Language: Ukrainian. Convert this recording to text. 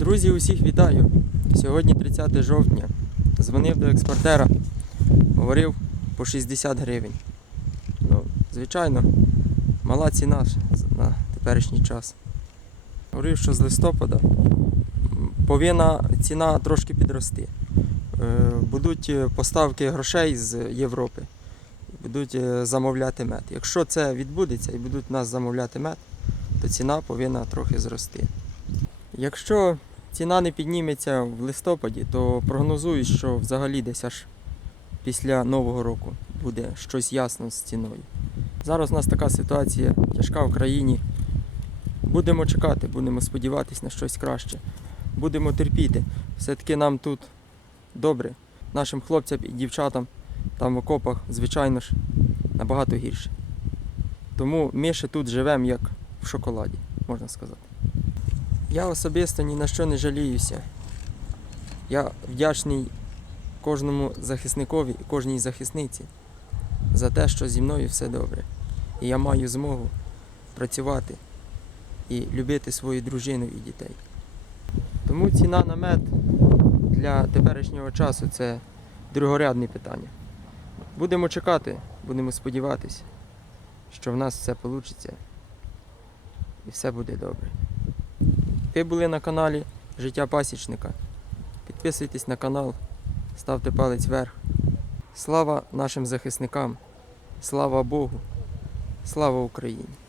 Друзі, усіх вітаю! Сьогодні 30 жовтня. Дзвонив до експортера, говорив по 60 гривень. Ну, звичайно, мала ціна на теперішній час. Говорив, що з листопада повинна ціна трошки підрости. Е, Будуть е, поставки грошей з Європи, будуть е, замовляти мед. Якщо це відбудеться і будуть нас замовляти мед, то ціна повинна трохи зрости. Якщо ціна не підніметься в листопаді, то прогнозую, що взагалі десь аж після Нового року буде щось ясно з ціною. Зараз у нас така ситуація тяжка в країні. Будемо чекати, будемо сподіватися на щось краще. Будемо терпіти. Все-таки нам тут добре. Нашим хлопцям і дівчатам там в окопах, звичайно ж, набагато гірше. Тому ми ще тут живемо як в шоколаді, можна сказати. Я особисто ні на що не жаліюся. Я вдячний кожному захисникові і кожній захисниці за те, що зі мною все добре. І я маю змогу працювати і любити свою дружину і дітей. Тому ціна на мед для теперішнього часу це другорядне питання. Будемо чекати, будемо сподіватися, що в нас все вийде і все буде добре. Ви були на каналі Життя Пасічника. Підписуйтесь на канал, ставте палець вверх. Слава нашим захисникам, слава Богу, слава Україні!